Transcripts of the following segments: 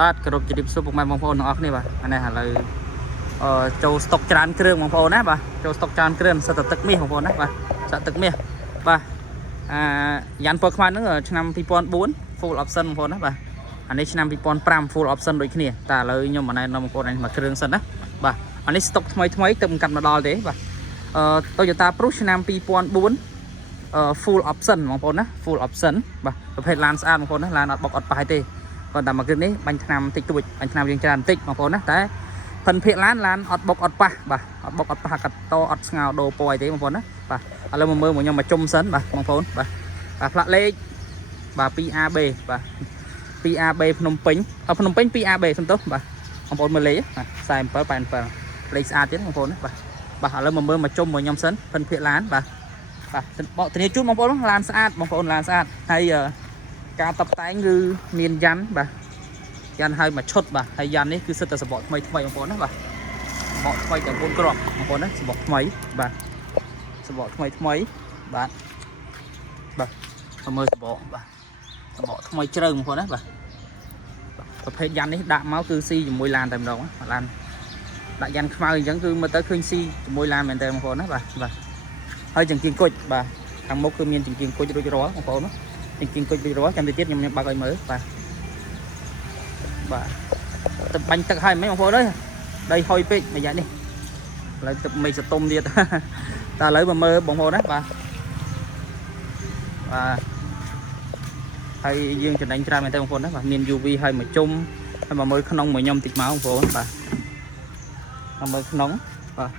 បាទគោរពជម្រាបសួរពុកម៉ែបងប្អូនទាំងអស់គ្នាបាទអានេះឥឡូវចូលស្តុកច្រើនគ្រឿងបងប្អូនណាបាទចូលស្តុកច្រើនគ្រឿងសិតតែទឹកមាសបងប្អូនណាបាទសាក់ទឹកមាសបាទយ៉ាន់ពណ៌ខ្មៅហ្នឹងឆ្នាំ2004 full option បងប្អូនណាបាទអានេះឆ្នាំ2005 full option ដូចគ្នាតែឥឡូវខ្ញុំមិនណែនាំបងប្អូនឯងមួយគ្រឿងសិនណាបាទអានេះស្តុកថ្មីទៅមិនកាត់មកដល់ទេបាទToyota Prius ឆ្នាំ2004 full option បងប្អូនណា full option បាទប្រភេទឡានស្អាតបងប្អូនណាឡានអត់បុកអត់ប៉ះទេគាត់តែមកគ្រឿងនេះបាញ់ថ្នាំតិចតួចបាញ់ថ្នាំយើងច្រើនតិចបងប្អូនណាតែផិនភាគឡានអត់បុកអត់ប៉ះបាទអត់បុកអត់ប៉ះកាត់តអត់ស្ងោដូរពណ៌អីទេបងប្អូនណាបាទឥឡូវមកមើលមកខ្ញុំមកជុំសិនបាទបងប្អូនបាទផ្លាកលេខបាទ 2AB បាទ 2AB ភ្នំពេញ 2AB សំទោសបាទបងប្អូនមើលលេខ4787លេខស្អាតទៀតបងប្អូនណាបាទឥឡូវមកមើលមកជុំមកខ្ញុំសិនផិនភាគឡានបាទបកធានាជូនបងប្អូនឡានស្អាតបងប្អូនឡានស្អាតហើយការតុបតែងគឺមានយ៉ាន់បាទយ៉ាន់ហើយមកឈុតបាទហើយយ៉ាន់នេះគឺសិតតែសបកថ្មីបងប្អូនណាបាទសបកថ្មីទាំង4គ្រាប់បងប្អូនណាសបកថ្មីបាទសបកថ្មីបាទមើលសបកបាទសបកថ្មីជ្រៅបងប្អូនណាបាទប្រភេទយ៉ាន់នេះដាក់មកគឺស៊ីជាមួយឡានតែម្ដងឡានដាក់យ៉ាន់ខ្មៅអញ្ចឹងគឺមើលទៅឃើញស៊ីជាមួយឡានមែនតើបងប្អូនណាបាទហើយចង្គៀងគុជបាទខាងមុខគឺមានចង្គៀងគុជរួចរាល់បងប្អូនណាចង្គៀងគុជរួចរាល់ចាំតិចទៀតខ្ញុំបើកឲ្យមើលបាទទឹកបាញ់ទឹកហើយមិនបងប្អូនអើយដីហុយពេកមួយយ៉ាងនេះឥឡូវទឹកមេឃសតុំទៀតតែឥឡូវមកមើលបងប្អូនណាបាទហើយយើងចំណេញច្រើនមែនទេបងប្អូនណាបាទមាន UV ហើយមកជុំហើយមកមើលក្នុងមួយខ្ញុំតិចមកបងប្អូនបាទមកមើលក្នុងបាទ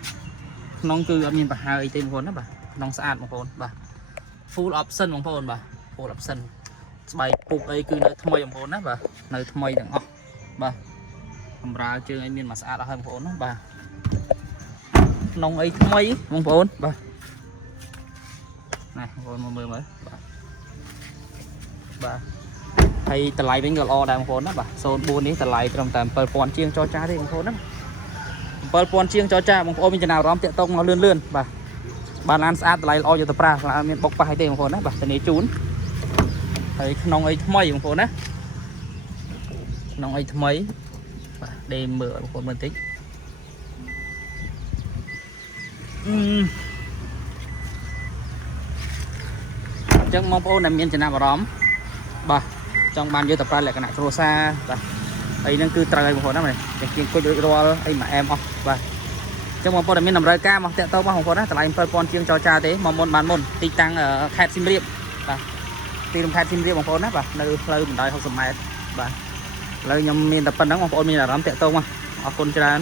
ក្នុងគឺអត់មានប្រហើអីទេបងប្អូនណាបាទក្នុងស្អាតបងប្អូនបាទ full option បងប្អូនបាទ full option ស្បែកពុកអីគឺនៅថ្មីបងប្អូនណាបាទនៅថ្មីទាំងអស់បាទបំរើជើងអីមានមកស្អាតអស់ហើយបងប្អូនណាបាទក្នុងអីថ្មីបងប្អូនបាទណាបងប្អូនមកមើលបាទហើយតម្លៃវិញក៏ល្អដែរបងប្អូនណាបាទ04នេះតម្លៃត្រឹមតែ 7000 ជាងចរចាទេបងប្អូនណា 7000 ជាងចរចាបងប្អូនមានចំណាប់អារម្មណ៍តាក់ទងមកលឿនបាទបានឡានស្អាតតម្លៃល្អយកទៅប្រាស់មានបុកប៉ះអីទេបងប្អូនណាបាទធានាជូនហើយក្នុងអីថ្មីបងប្អូនណាក្នុងអីថ្មីបាទដេកមើលបងប្អូនមើលតិចអញ្ចឹងបងប្អូនដែលមានចំណាប់អារម្មណ៍បាទចង់បានយកទៅប្រើលក្ខណៈគ្រួសារបាទអីហ្នឹងគឺត្រូវឲ្យបងប្អូនណាតែជាងគុជរួចរាល់អីមួយអែមអស់បាទអញ្ចឹងបងប្អូនដែលមានតម្រូវការមកតាក់ទងមកបងប្អូនណាតម្លៃ 7000 ជាងចរចាទេមកមុនបានមុនទីតាំងខេត្តសៀមរាបបាទទីរួមខេត្តសៀមរាបបងប្អូនណាបាទនៅផ្លូវបណ្ដោយ60 ម៉ែត្របាទឥឡូវខ្ញុំមានតែប៉ុណ្្នឹងបងប្អូនមានអារម្មណ៍តាក់ទងមកអរគុណច្រើន